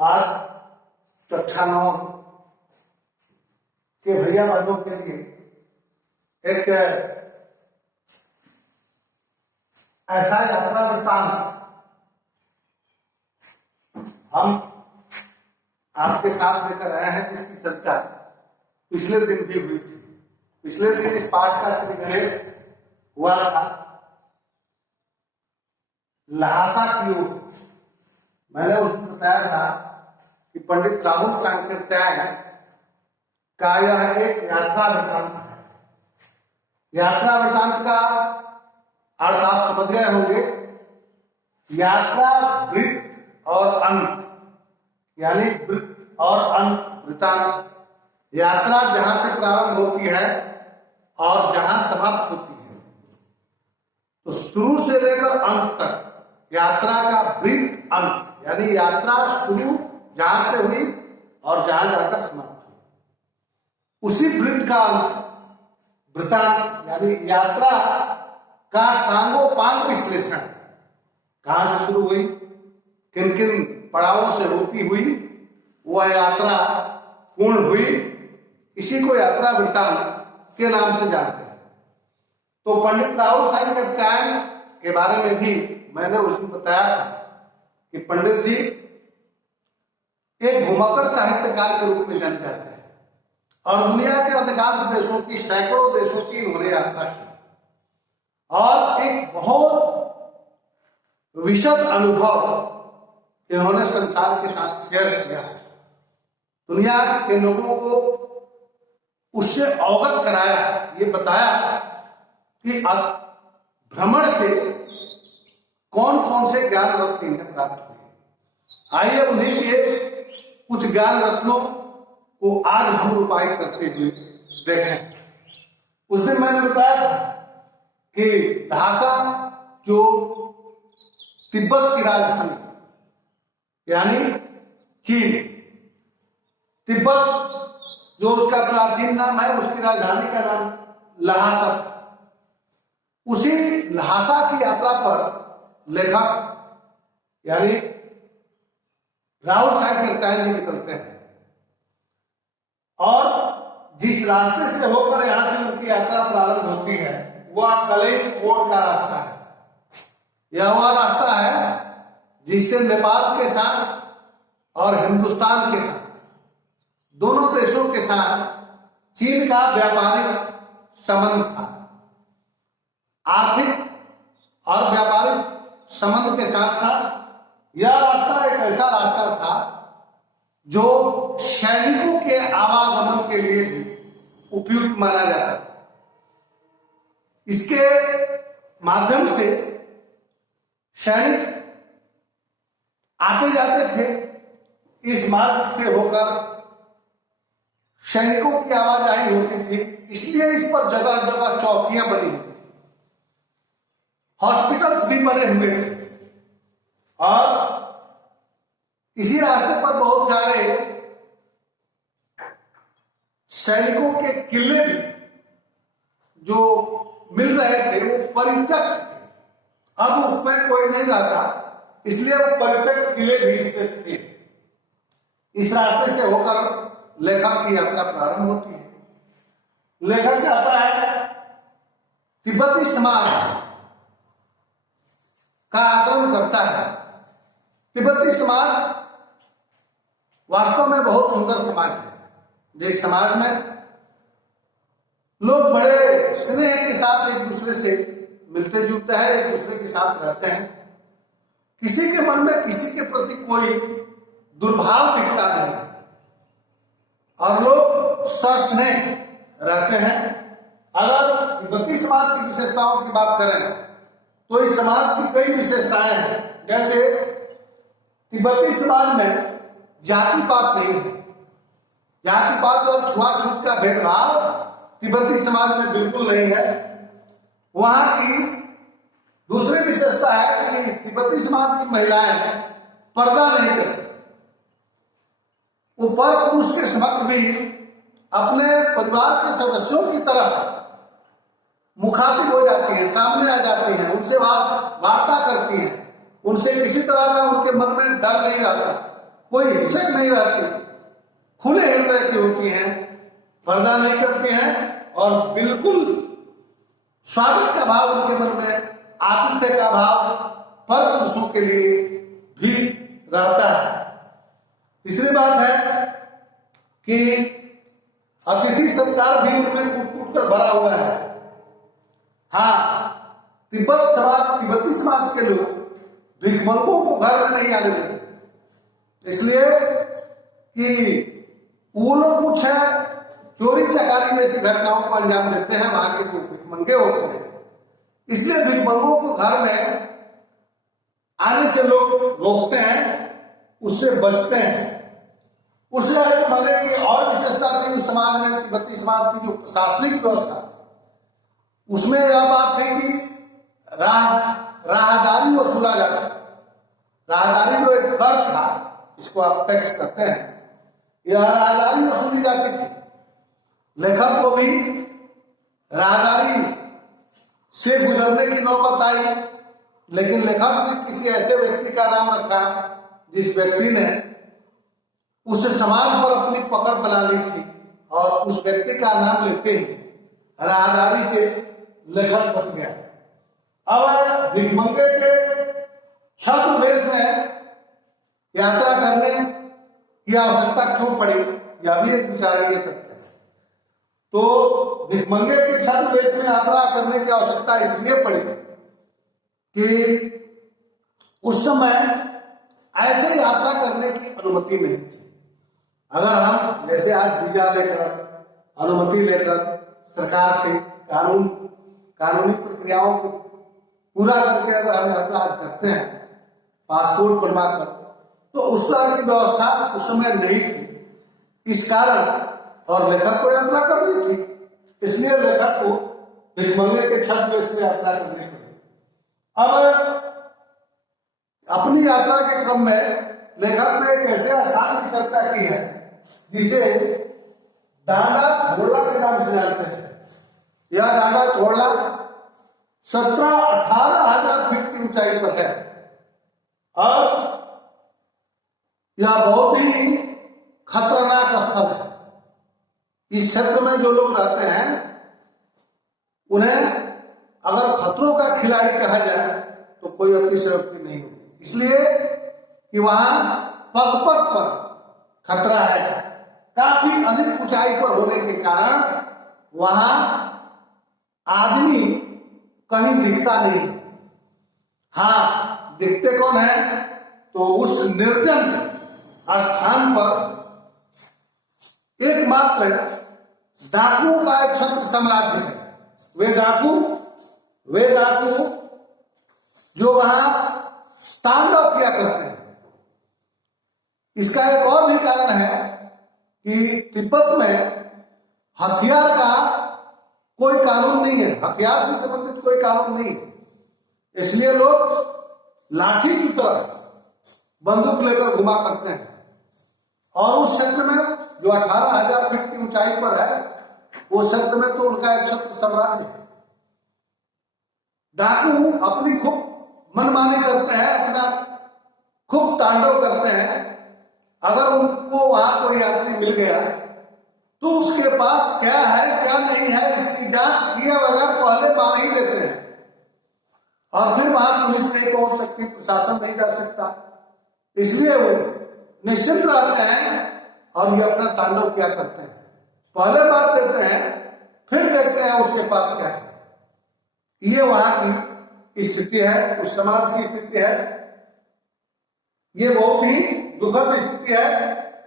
आज कक्षा 9 के भैया बहनों के लिए एक ऐसा यात्रा वृत्तांत हम आपके साथ लेकर आए हैं, जिसकी चर्चा पिछले दिन भी हुई थी। पिछले दिन इस पाठ का श्री गणेश हुआ था लहासा की ओर। मैंने उसमें बताया था कि पंडित राहुल सांकृत्यायन का यह एक यात्रा वृत्तांत है। यात्रा वृत्तांत का अर्थ आप समझ गए होंगे। यात्रा वृत्त और अंत, यानी वृत्त और अंत वृत्तांत। यात्रा जहां से प्रारंभ होती है और जहां समाप्त होती है, तो शुरू से लेकर अंत तक यात्रा का वृत्त अंत, यानी यात्रा शुरू जहां से हुई और जहां जाकर समाप्त हुई, उसी वृत्त का अंत वृत्तांत, यानी यात्रा का सांगोपांग विश्लेषण। कहां से शुरू हुई, किन किन पड़ावों से होती हुई वह यात्रा पूर्ण हुई, इसी को यात्रा वृत्तांत के नाम से जानते हैं। तो पंडित राहुल सांकृत्यायन के बारे में भी मैंने उसमें बताया था कि पंडित जी एक घुमक्कड़ साहित्यकार के रूप में जाने जाते हैं और दुनिया के अधिकांश देशों की, सैकड़ों देशों की इन्होंने यात्रा की और एक बहुत विशद अनुभव इन्होंने संसार के साथ शेयर किया। दुनिया के लोगों को उससे अवगत कराया, ये बताया कि भ्रमण से कौन कौन से ज्ञान रत्न इन्हें प्राप्त हुए। आइए उन्हीं के कुछ ज्ञान रत्नों को आज हम रूपायित करते हुए देखें। उस दिन मैंने बताया था कि लहासा जो तिब्बत की राजधानी यानी चीन, तिब्बत जो उसका प्राचीन नाम है, उसकी राजधानी का नाम लहासा। उसी लहासा की यात्रा पर लेखक यानी राहुल सांकृत्यायन जी निकलते हैं और जिस रास्ते से होकर यहां से उनकी यात्रा प्रारंभ होती है वह कलिंगकोट का रास्ता है। यह वह रास्ता है जिससे नेपाल के साथ और हिंदुस्तान के साथ, दोनों देशों के साथ चीन का व्यापारिक संबंध था। आर्थिक और व्यापारिक संबंध के साथ साथ यह रास्ता एक ऐसा रास्ता था जो सैनिकों के आवागमन के लिए भी उपयुक्त माना जाता था। इसके माध्यम से सैनिक आते जाते थे। इस मार्ग से होकर सैनिकों की आवाजाही होती थी, इसलिए इस पर जगह जगह चौकियां बनी हुई थी, हॉस्पिटल्स भी बने हुए थे और इसी रास्ते पर बहुत सारे सैनिकों के किले भी जो मिल रहे थे वो परित्यक्त थे। अब उसमें कोई नहीं रहता, इसलिए वो परित्यक्त किले भी स्थित थे। इस रास्ते से होकर लेखक की यात्रा प्रारंभ होती है। लेखक आता है तिब्बती समाज का आक्रमण करता है। तिब्बती समाज वास्तव में बहुत सुंदर समाज है, जिस समाज में लोग बड़े स्नेह के साथ एक दूसरे से मिलते जुलते हैं, एक दूसरे के साथ रहते हैं। किसी के मन में किसी के प्रति कोई दुर्भाव दिखता नहीं और लोग सस्नेह रहते हैं। अगर तिब्बती समाज की विशेषताओं की बात करें तो इस समाज की कई विशेषताएं हैं। जैसे तिब्बती समाज में जाति पात नहीं है। जाति पात और छुआछूत का भेदभाव तिब्बती समाज में बिल्कुल नहीं है। वहां की दूसरी विशेषता है कि तिब्बती समाज की महिलाएं पर्दा नहीं करती। वो पर पुरुष के समक्ष भी अपने परिवार के सदस्यों की तरह मुखातिब हो जाती है, सामने आ जाती है, उनसे वार्ता करती है। उनसे किसी तरह का उनके मन में डर नहीं रहता। कोई हिचक नहीं रहती, खुले हृदय की होती हैं, पर्दा नहीं करती हैं और बिल्कुल स्वागत का भाव उनके मन में, आतिथ्य का भाव पर पुरुषों के लिए भी रहता है। तीसरी बात है कि अतिथि सत्कार भी उनमें कूट कर भरा हुआ है। हाँ, तिब्बती समाज के लोग भिखमंगों को घर में नहीं आने देते, इसलिए कि वो लोग कुछ है चोरी चकारी जैसी घटनाओं को अंजाम देते हैं, वहां के जो भिखमंगे होते हैं, इसलिए भिखमंगों को घर में आने से लोग रोकते हैं, उससे बचते हैं। उससे मजे की और विशेषता थी उस समाज में, तिब्बती समाज की जो प्रशासनिक व्यवस्था, उसमें यह बात थी कि राहदारी वसूला जाता। राहदारी जो एक कर था, इसको आप टैक्स करते हैं, यह राहदारी वसूली जाती थी। लेखक को भी राहदारी से गुजरने की नौबत आई, लेकिन लेखक ने किसी ऐसे व्यक्ति का नाम रखा जिस व्यक्ति ने उस समाज पर अपनी पकड़ बना ली थी, और उस व्यक्ति का नाम लेते ही राहदारी से लेखक बच गया। अब भिखमंगे के छद्म वेश में यात्रा करने की आवश्यकता क्यों पड़ी, यह भी एक विचारणीय तथ्य है। तो भिखमंगे के छद्म वेश में यात्रा करने की आवश्यकता इसलिए पड़ी कि उस समय ऐसे यात्रा करने की अनुमति नहीं थी। अगर हम जैसे आज वीजा लेकर, अनुमति लेकर सरकार से कानूनी प्रक्रियाओं को पूरा करके अगर हम यात्रा आज करते हैं पासपोर्ट बनवाकर, तो उस तरह की व्यवस्था उस समय नहीं थी। इस कारण, और लेखक को यात्रा करनी थी, इसलिए लेखक को भिखमंगे के छद्म वेश में यात्रा करनी पड़ी। अब अपनी यात्रा के क्रम में लेखक ने एक ऐसे स्थान की चर्चा की है जिसे डांडा घोड़ला के नाम से जानते हैं। यह डांडा घोड़ला 17-18 हजार फीट की ऊंचाई पर है और यह बहुत ही खतरनाक स्थल है। इस क्षेत्र में जो लोग रहते हैं उन्हें अगर खतरों का खिलाड़ी कहा जाए तो कोई अतिशयोक्ति नहीं होगी, इसलिए कि वहां पग पग पर खतरा है। काफी अधिक ऊंचाई पर होने के कारण वहां आदमी कहीं दिखता नहीं। हाँ, दिखते कौन है, तो उस निर्जन स्थान पर एकमात्र डाकुओं का एक छत्र साम्राज्य है। वे डाकू जो वहां तांडव किया करते हैं। इसका एक और भी कारण है कि तिब्बत में हथियार का कोई कानून नहीं है, हथियार से संबंधित कोई कानून नहीं है, इसलिए लोग लाठी की तरह बंदूक लेकर घुमा करते हैं। और उस क्षेत्र में जो 18,000 फीट की ऊंचाई पर है, वो क्षेत्र में तो उनका एक छत्र साम्राज्य है। डाकू अपनी खूब मनमानी करते हैं, अपना खूब तांडव करते हैं। अगर उनको वहां कोई यात्री मिल गया तो उसके पास क्या है क्या नहीं है इसकी जांच किए बगैर पहले मार ही देते हैं, और फिर वहां पुलिस नहीं पहुंच सकती, प्रशासन नहीं जा सकता, इसलिए वो निश्चित रहते हैं और ये अपना तांडव क्या करते हैं। पहले मार देते हैं, फिर देखते हैं उसके पास क्या है। ये वहां की स्थिति है, उस समाज की स्थिति है। ये बहुत ही दुखद स्थिति है।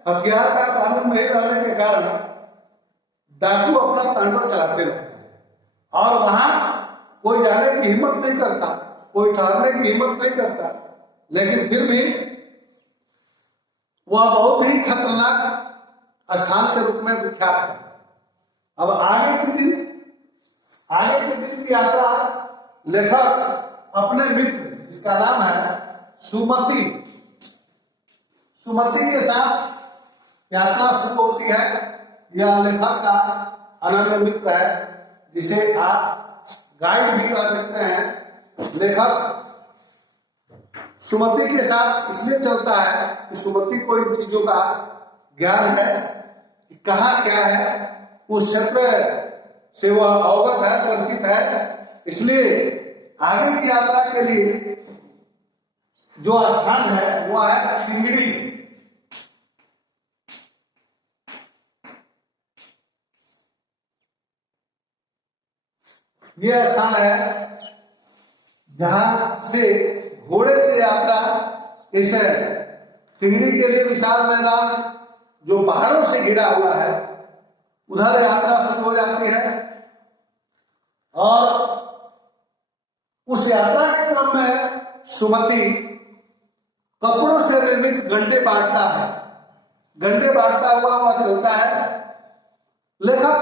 हथियार का कानून नहीं रहने के कारण डाकू अपना तांडव चलाते रहते हैं और वहां कोई जाने की हिम्मत नहीं करता, कोई ठहरने की हिम्मत नहीं करता, लेकिन फिर भी वह बहुत ही खतरनाक स्थान के रूप में विख्यात है। अब आगे के दिन की यात्रा लेखक अपने मित्र जिसका नाम है सुमति के साथ यात्रा शुरू होती है। यह लेखक का अनन्य मित्र है, जिसे आप गाइड भी कह सकते हैं। लेखक सुमति के साथ इसलिए चलता है कि सुमति को इन चीजों का ज्ञान है कि कहाँ क्या है, उस क्षेत्र से वह अवगत है, परिचित है। इसलिए आगे की यात्रा के लिए जो स्थान है वह है तिंगड़ी। यह स्थान है जहां से घोड़े से यात्रा इस तिंगड़ी के लिए विशाल मैदान जो पहाड़ों से घिरा हुआ है उधर यात्रा शुरू हो जाती है। और उस यात्रा के क्रम में सुमति कपड़ों से निर्मित गंडे बांटता है। गंडे बांटता हुआ वह चलता है। लेखक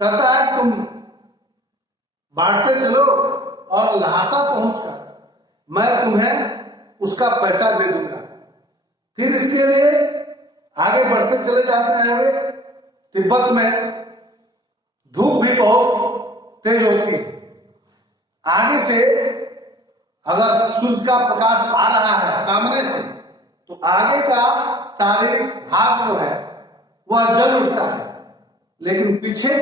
कहता है तुम बांटते चलो और लहासा पहुंचकर मैं तुम्हें उसका पैसा दे दूंगा। फिर इसके लिए आगे बढ़ते चले जाते हैं। वे तिब्बत में धूप भी बहुत तेज होती है। आगे से अगर सूर्य का प्रकाश आ रहा है सामने से तो आगे का शारीरिक भाग जो है वह जल उठता है, लेकिन पीछे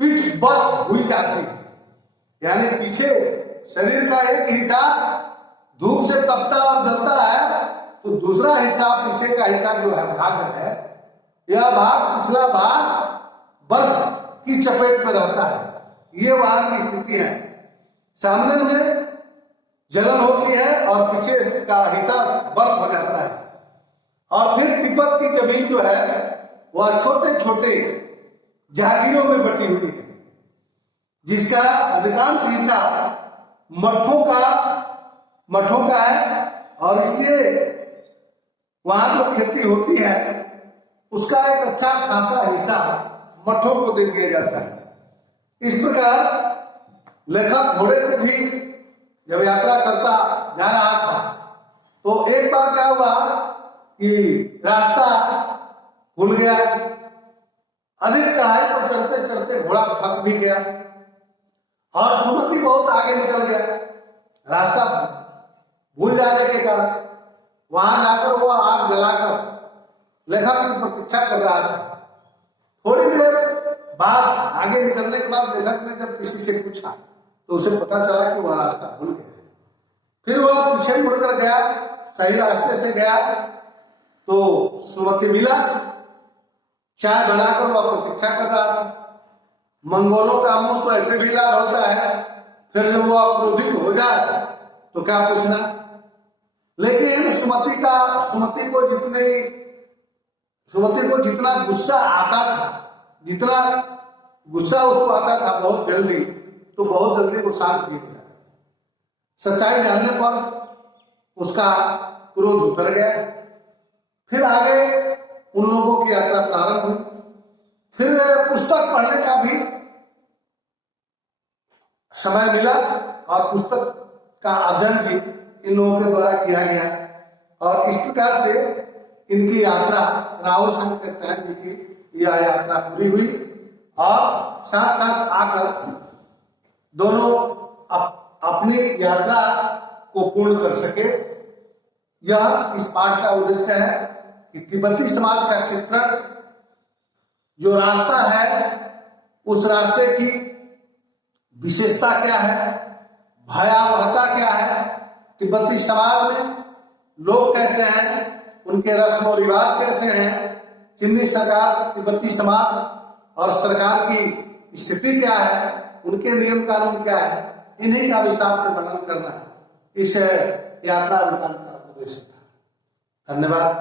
पीठ बर्फ हुई जाती है। यानी पीछे शरीर का एक हिस्सा धूप से तपता और जलता है तो दूसरा हिस्सा पीछे का हिस्सा जो है भाग है, यह भाग पिछला भाग बर्फ की चपेट में रहता है। ये वहां की स्थिति है। सामने में जलन होती है और पीछे का हिस्सा बर्फ हो जाता है। और फिर तिब्बत की जमीन जो है वह छोटे छोटे जागीरों में बटी हुई है, जिसका अधिकांश हिस्सा मठों का है। और इसलिए वहां जो खेती होती है उसका एक अच्छा खासा हिस्सा मठों को दे दिया जाता है। इस प्रकार लेखक घोड़े से भी जब यात्रा करता जा रहा था तो एक बार क्या हुआ कि रास्ता भूल गया। अधिक चढ़ाई पर चढ़ते चढ़ते घोड़ा थक भी गया और सुमति बहुत आगे निकल गया। रास्ता भूल जाने के कारण वहां जाकर वो आग जलाकर लेखक की प्रतीक्षा कर रहा था। थोड़ी देर बाद आगे निकलने के बाद लेखक ने जब किसी से पूछा तो उसे पता चला कि वह रास्ता भूल गया। फिर वह पीछे मुड़कर गया, सही रास्ते से गया तो सुमति मिला। चाय बनाकर वह प्रतीक्षा कर रहा था। मंगोलों का मुंह तो ऐसे भी लाल होता है, फिर जब वह क्रोधित हो जाए तो क्या पूछना। लेकिन सुमति को जितना गुस्सा आता था, जितना गुस्सा उसको आता था बहुत जल्दी वो शांत किया गया। सच्चाई जानने पर उसका क्रोध उतर गया। फिर आगे उन लोगों की यात्रा प्रारंभ हुई। फिर पुस्तक पढ़ने का भी समय मिला और पुस्तक का अध्ययन भी इन लोगों के द्वारा किया गया। और इस प्रकार से इनकी यात्रा राहुल शंकर टैन जी की यह यात्रा पूरी हुई और साथ साथ आकर दोनों अपनी यात्रा को पूर्ण कर सके। यह इस पाठ का उद्देश्य है कि तिब्बती समाज का चित्रण, जो रास्ता है उस रास्ते की विशेषता क्या है, भयावहता क्या है, तिब्बती समाज में लोग कैसे हैं, उनके रस्म और रिवाज कैसे हैं, चीनी सरकार, तिब्बती समाज और सरकार की स्थिति क्या है, उनके नियम कानून क्या है, इन्हीं का विस्तार से वर्णन करना इस यात्रा वृत्तांत का उद्देश्य था। धन्यवाद।